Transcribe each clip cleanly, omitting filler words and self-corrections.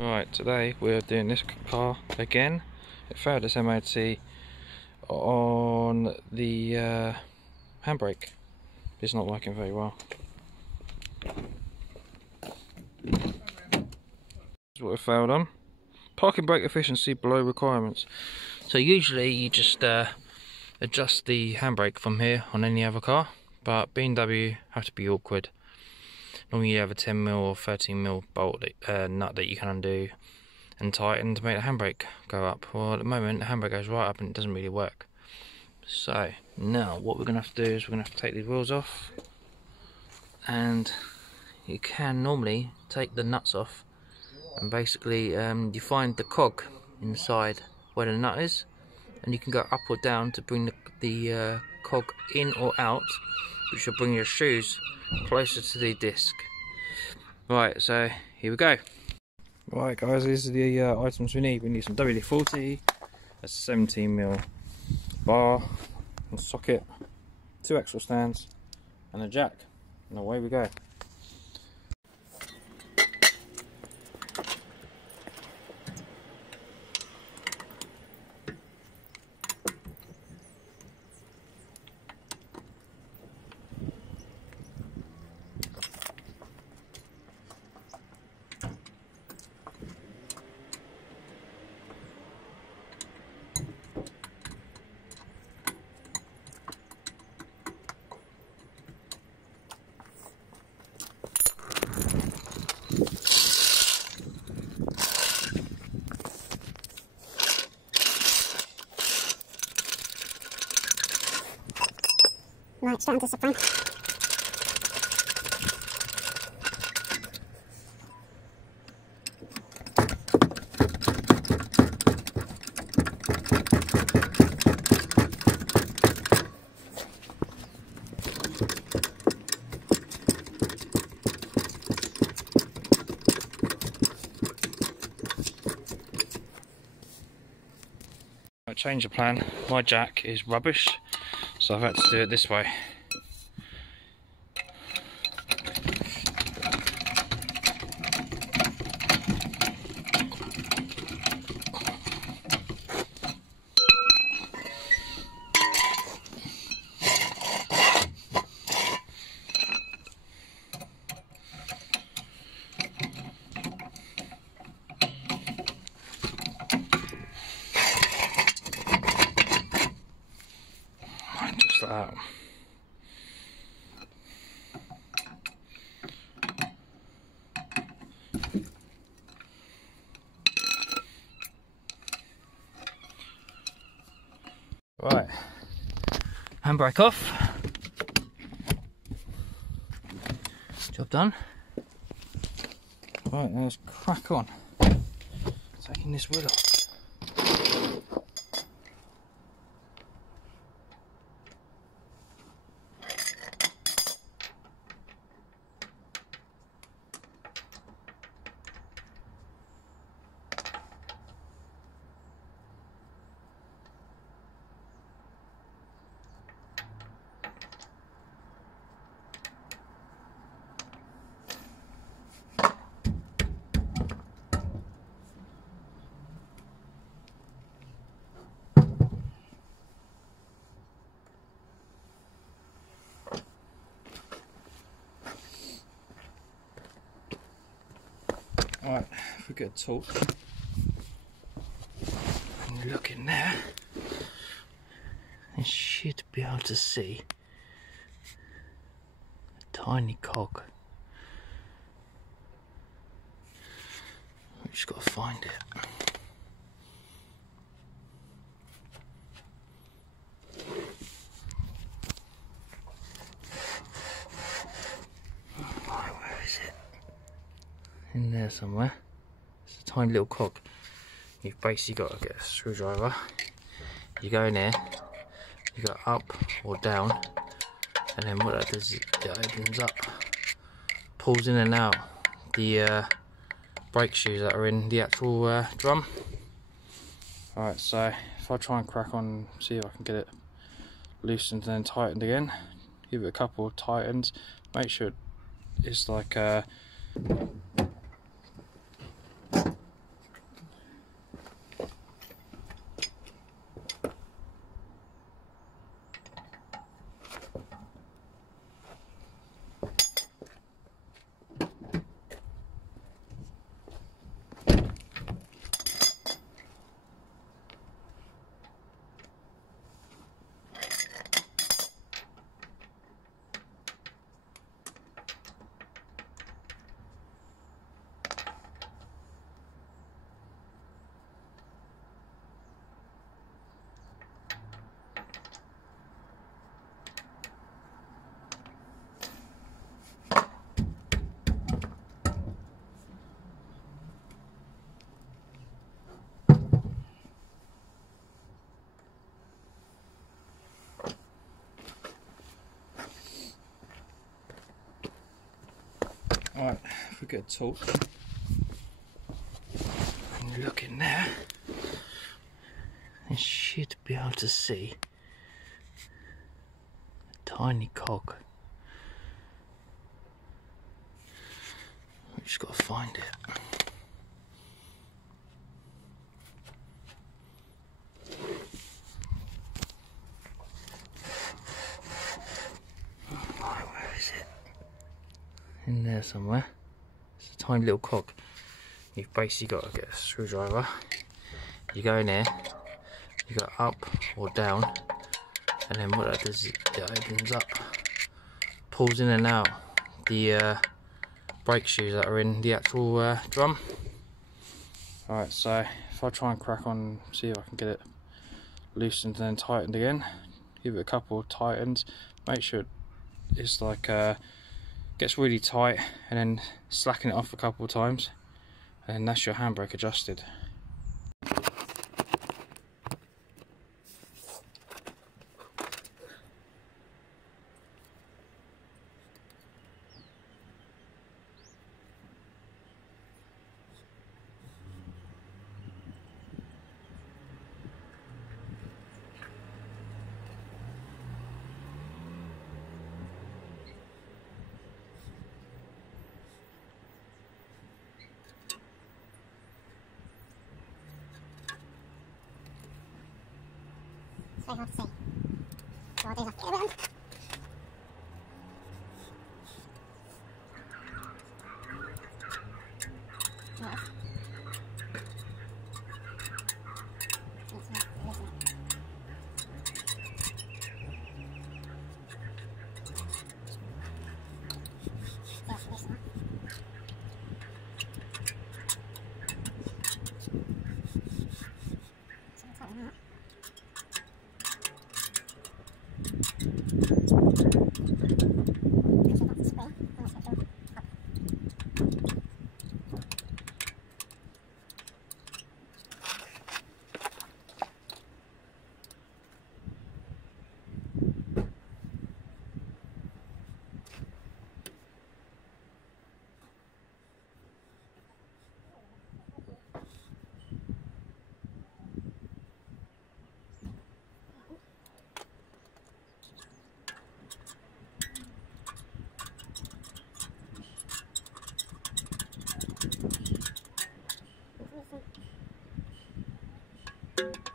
Right, today we're doing this car again. It failed its MOT on the handbrake. It's not working very well. This is what it failed on. Parking brake efficiency below requirements. So usually you just adjust the handbrake from here on any other car, but B&W have to be awkward. Normally you have a 10mm or 13mm bolt nut that you can undo and tighten to make the handbrake go up. Well, at the moment the handbrake goes right up and it doesn't really work. So now what we're going to have to do is we're going to have to take these wheels off, and you can normally take the nuts off, and basically you find the cog inside where the nut is, and you can go up or down to bring the cog in or out, which will bring your shoes closer to the disc. Right, so here we go. Right guys, these are the items we need. We need some WD-40, a 17mm bar and socket, 2 axle stands and a jack, and away we go. Right, straight onto the subframe. Right, change of plan. My jack is rubbish, so I've had to do it this way. Just like that. Right, handbrake off. Job done. Right, now let's crack on. Taking this wheel off. Right, if we get a torch and look in there, you should be able to see a tiny cog. We've just got to find it. Right, where is it? In there somewhere. It's a tiny little cog. You've basically got to get a screwdriver. You go in there, you go up or down, and then what that does is it opens up, pulls in and out the brake shoes that are in the actual drum. Alright, so if I try and crack on, see if I can get it loosened and then tightened again, give it a couple of tightens, make sure it's like Right, if we get a torch and look in there, you should be able to see a tiny cog. We just got to find it. Right, where is it? In there somewhere. It's a tiny little cog. You've basically got to get a screwdriver. You go in there, you go up or down, and then what that does is it opens up, pulls in and out the brake shoes that are in the actual drum. Alright, so if I try and crack on, see if I can get it loosened and then tightened again, give it a couple of tightens, make sure it's like gets really tight, and then slacken it off a couple of times, and that's your handbrake adjusted. It's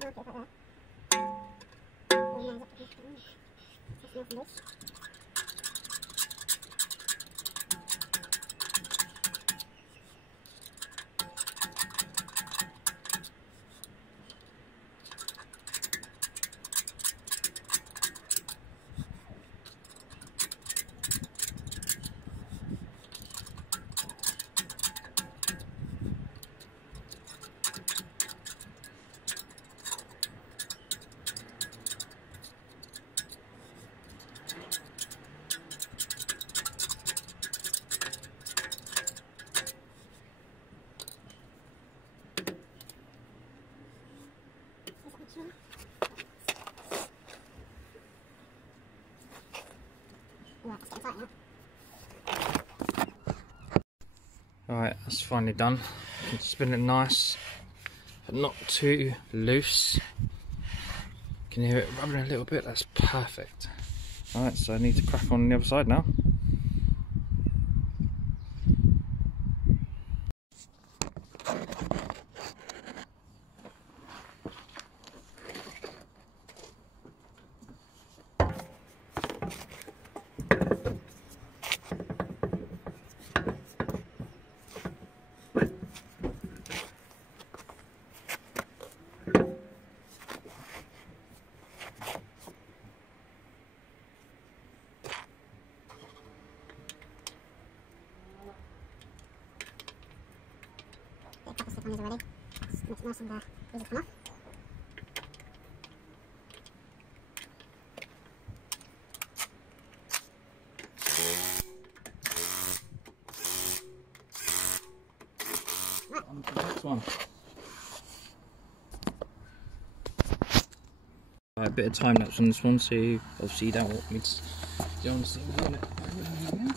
very hard to see. So I'll do is I'll get around. Alright, that's finally done. You can spin it nice, but not too loose. Can you hear it rubbing a little bit? That's perfect. Alright, so I need to crack on the other side now. A couple of already. It's nice and easy to come off. On to the next one. Right, a bit of time lapse on this one, so obviously you don't want me to see me doing it again.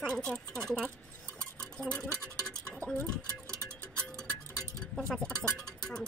tighten it until everything goes. Get on that. Get on there. The other side's the opposite. Tighten.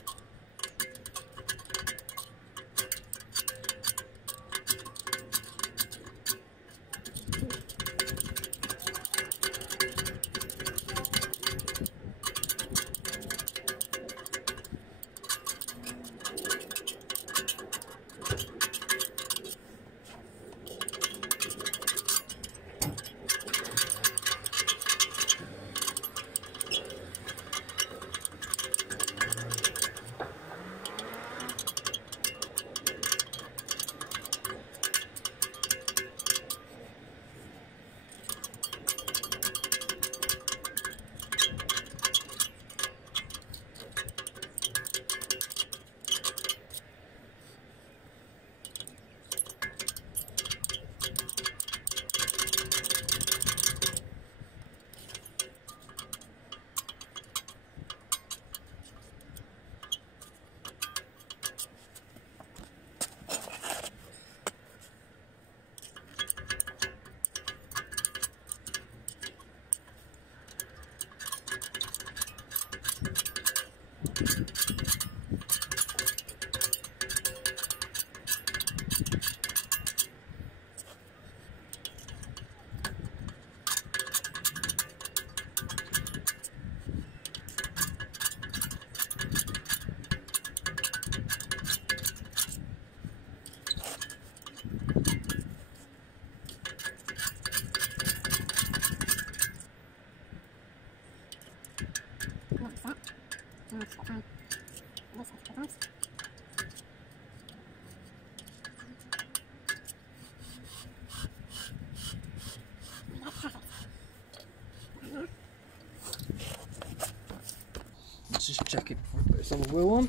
Let's just check it before we put this other wheel on.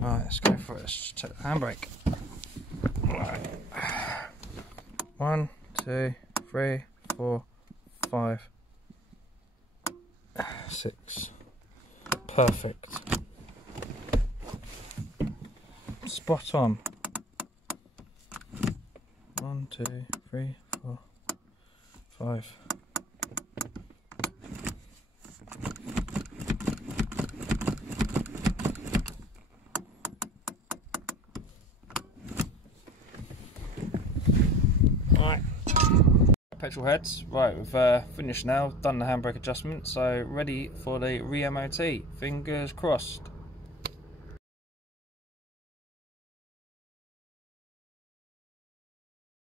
Right, let's go for it. Let's just check the handbrake. Right. 1, 2, 3, 4, 5, 6. Perfect. Spot on. 1, 2, 3, 4, 5. Right, petrol heads. Right, we've finished now, done the handbrake adjustment, so ready for the re-MOT. Fingers crossed.